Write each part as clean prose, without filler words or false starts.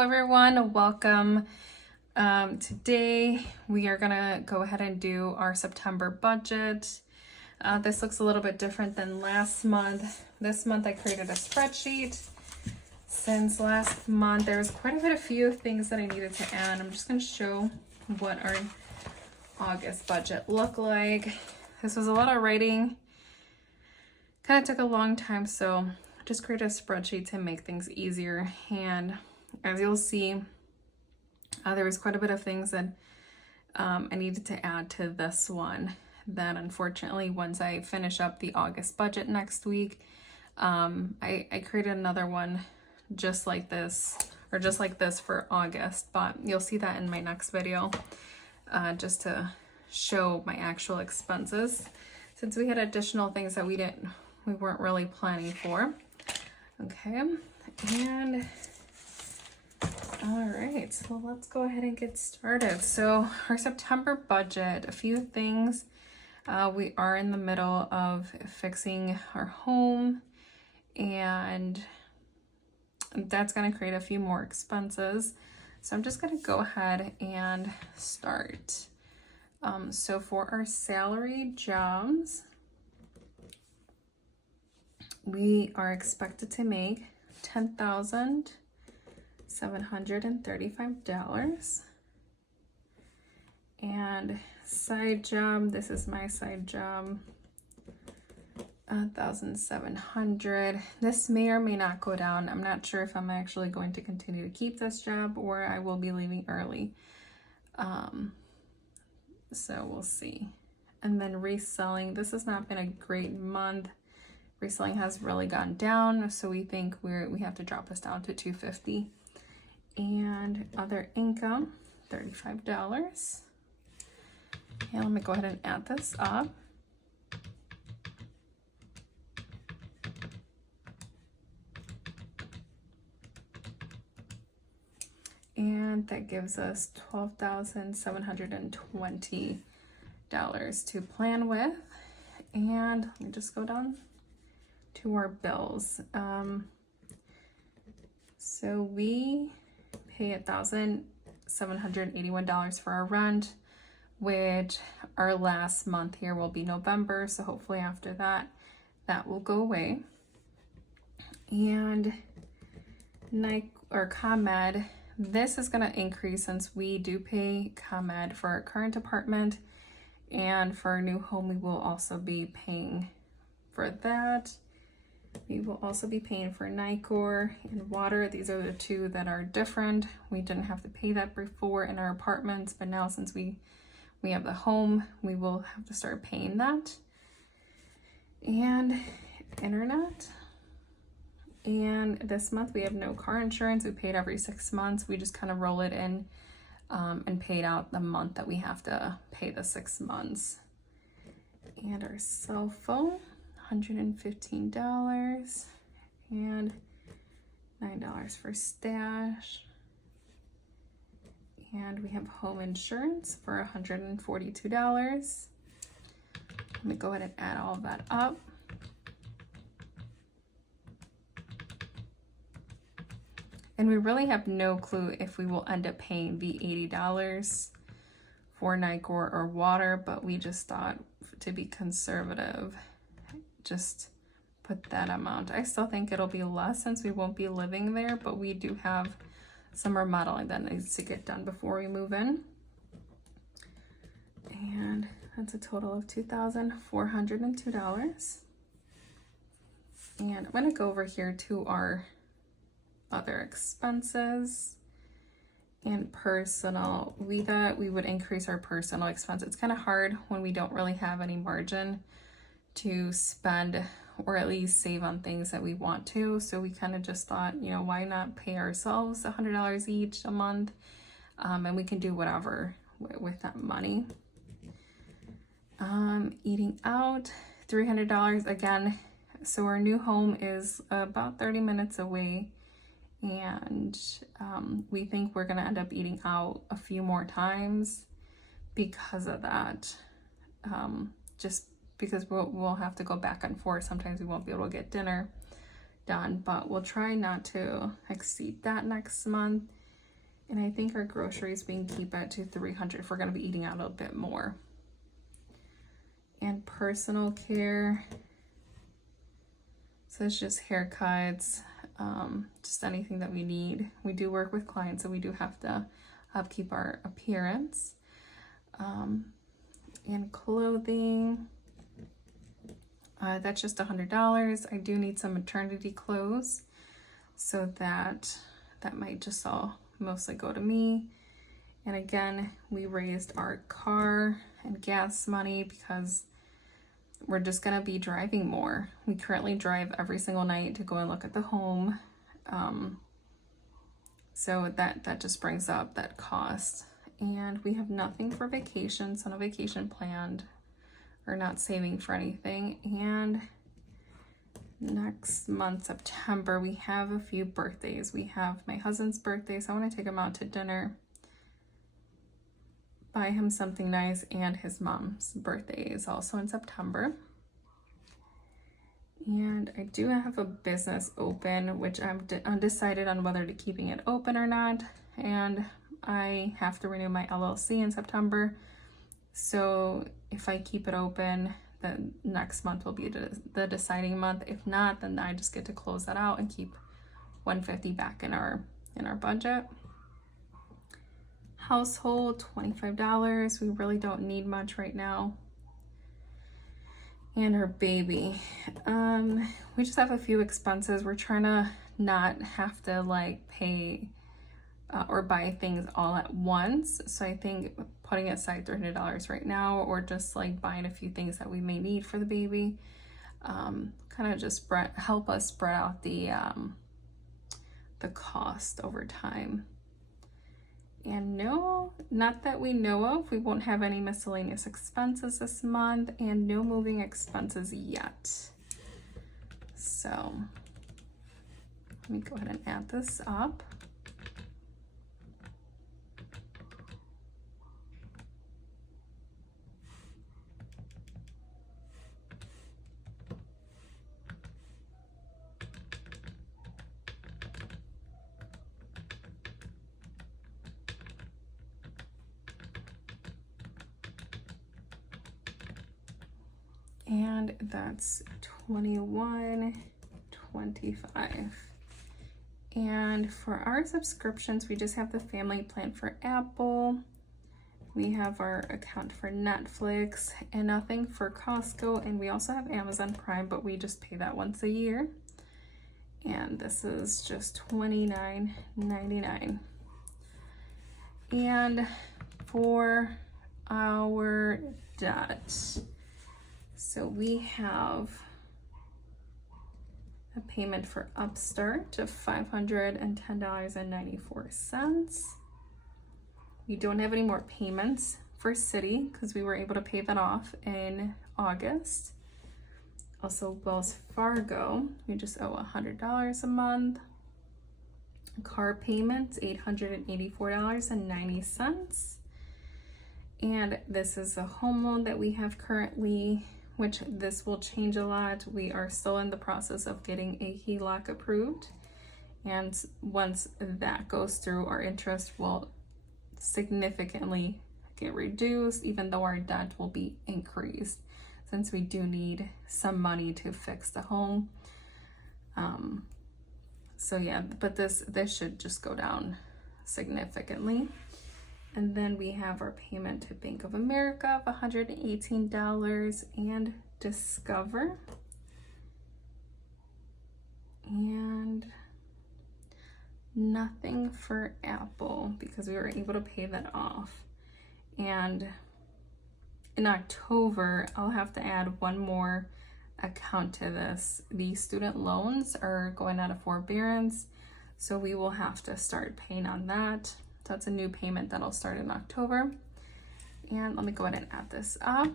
everyone, welcome. Today we are gonna go ahead and do our September budget. This looks a little bit different than last month. This month I created a spreadsheet. Since last month there was quite a few things that I needed to add. I'm just gonna show what our August budget looked like. This was a lot of writing. Kind of took a long time, so I just created a spreadsheet to make things easier. And as you'll see, there was quite a bit of things that I needed to add to this one that unfortunately, once I finish up the August budget next week, I created another one just like this, or just like this for August, but you'll see that in my next video, just to show my actual expenses, since we had additional things that we weren't really planning for. Okay, and all right, so let's go ahead and get started. So our September budget, a few things. We are in the middle of fixing our home, and that's going to create a few more expenses. So I'm just going to go ahead and start. So for our salary jobs, we are expected to make $10,735. And side job, this is my side job, 1,700. This may or may not go down. I'm not sure if I'm actually going to continue to keep this job or I will be leaving early. So we'll see. And then reselling, this has not been a great month. Reselling has really gone down, so we think we have to drop this down to $250. And other income, $35. And let me go ahead and add this up. And that gives us $12,720 to plan with. And let me just go down to our bills. So we pay $1,781 for our rent, which our last month here will be November. So hopefully after that, that will go away. And ComEd, this is going to increase since we do pay ComEd for our current apartment, and for our new home we will also be paying for that. We will also be paying for NICOR and water. These are the two that are different. We didn't have to pay that before in our apartments, but now since we have the home, we will have to start paying that. And internet. And this month we have no car insurance. We paid every 6 months. We just kind of roll it in and paid out the month that we have to pay the 6 months. And our cell phone, $115, and $9 for stash. And we have home insurance for $142. Let me go ahead and add all of that up. And we really have no clue if we will end up paying the $80 for NICOR or water, but we just thought to be conservative, just put that amount. I still think it'll be less since we won't be living there, but we do have some remodeling that needs to get done before we move in. And that's a total of $2,402. And I'm going to go over here to our other expenses and personal. We thought we would increase our personal expense. It's kind of hard when we don't really have any margin to spend or at least save on things that we want to. So we kind of just thought, why not pay ourselves $100 each a month, and we can do whatever with that money. Eating out, $300 again. So our new home is about 30 minutes away, and we think we're gonna end up eating out a few more times because of that. Just because we'll have to go back and forth. Sometimes we won't be able to get dinner done, but we'll try not to exceed that next month. And I think our groceries we can keep at to $300 if we're going to be eating out a little bit more. And personal care, so it's just haircuts, just anything that we need. We do work with clients, so we do have to upkeep our appearance. And clothing, that's just $100. I do need some maternity clothes, so that might just all mostly go to me. And again, we raised our car and gas money because we're just gonna be driving more. We currently drive every single night to go and look at the home. So that just brings up that cost. And we have nothing for vacation, so no vacation planned or not saving for anything. And next month, September, we have a few birthdays. We have my husband's birthday, so I want to take him out to dinner, buy him something nice, and his mom's birthday is also in September. And I do have a business open, which I'm undecided on whether to keeping it open or not. And I have to renew my LLC in September. So if I keep it open, then next month will be the deciding month. If not, then I just get to close that out and keep $150 back in our budget. Household, $25. We really don't need much right now. And our baby, we just have a few expenses. We're trying to not have to like pay or buy things all at once. So I think putting aside $300 right now, or just like buying a few things that we may need for the baby, kind of just help us spread out the cost over time. And no, not that we know of, we won't have any miscellaneous expenses this month, and no moving expenses yet. So let me go ahead and add this up. And that's $21.25. And for our subscriptions, we just have the family plan for Apple. We have our account for Netflix and nothing for Costco. And we also have Amazon Prime, but we just pay that once a year. And this is just $29.99. And for our debt, so we have a payment for Upstart of $510.94. We don't have any more payments for Citi because we were able to pay that off in August. Also, Wells Fargo, we just owe $100 a month. Car payments, $884.90. And this is a home loan that we have currently, which this will change a lot. We are still in the process of getting a HELOC approved. And once that goes through, our interest will significantly get reduced, even though our debt will be increased, since we do need some money to fix the home. So yeah, but this should just go down significantly. And then we have our payment to Bank of America of $118 and Discover. And nothing for Apple because we were able to pay that off. And in October, I'll have to add one more account to this. The student loans are going out of forbearance, so we will have to start paying on that. That's a new payment that'll start in October. And let me go ahead and add this up.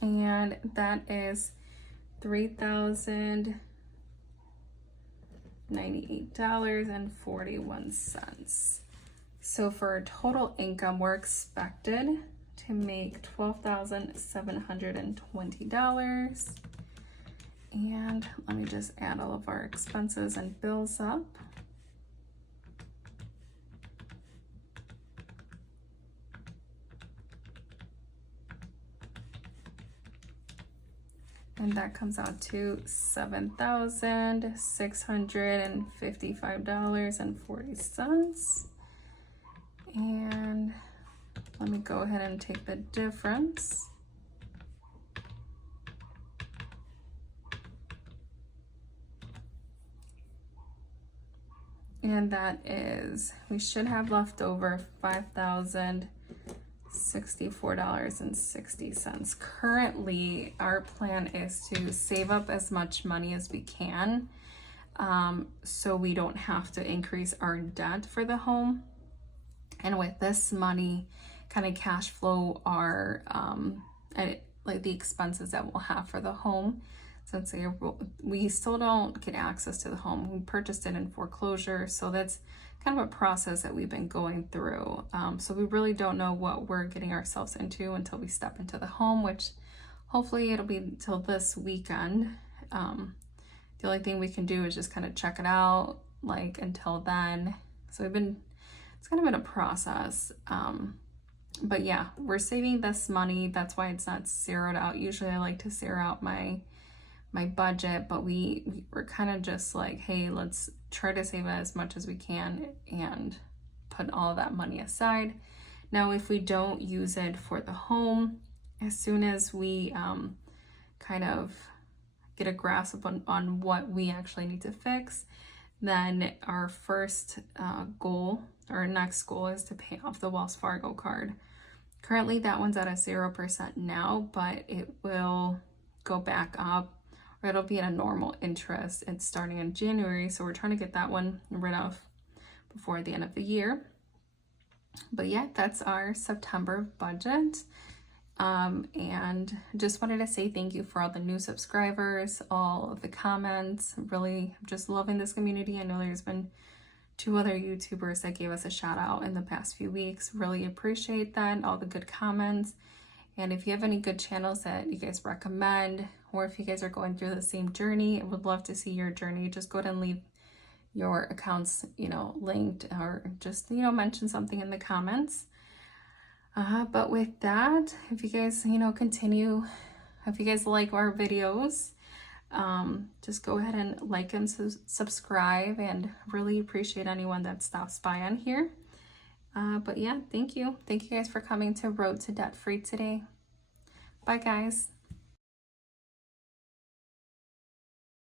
And that is $3,094 $98.41. So for total income, we're expected to make $12,720. And let me just add all of our expenses and bills up. And that comes out to $7,655.40. And let me go ahead and take the difference. And that is, we should have left over $5,064.60. Currently, our plan is to save up as much money as we can, so we don't have to increase our debt for the home. And with this money, kind of cash flow our like the expenses that we'll have for the home. Since we still don't get access to the home, we purchased it in foreclosure, so that's kind of a process that we've been going through. So we really don't know what we're getting ourselves into until we step into the home, which hopefully it'll be till this weekend. The only thing we can do is just kind of check it out, like until then. So it's kind of been a process. But yeah, we're saving this money. That's why it's not zeroed out. Usually I like to zero out my budget, but we're kind of just like, hey, let's try to save as much as we can and put all of that money aside. Now, if we don't use it for the home, as soon as we kind of get a grasp on what we actually need to fix, then our first goal, our next goal, is to pay off the Wells Fargo card. Currently, that one's at a 0% now, but it will go back up, or it'll be at a normal interest. It's starting in January, so we're trying to get that one rid of before the end of the year. But yeah, that's our September budget. And just wanted to say thank you for all the new subscribers, all of the comments. Really just loving this community. I know there's been 2 other YouTubers that gave us a shout out in the past few weeks. Really appreciate that, all the good comments. And if you have any good channels that you guys recommend, or if you guys are going through the same journey, I would love to see your journey. Just go ahead and leave your accounts, linked, or just, mention something in the comments. But with that, if you guys, if you guys like our videos, just go ahead and like and subscribe, and really appreciate anyone that stops by on here. But yeah, thank you. Thank you guys for coming to Road to Debt Free today. Bye guys.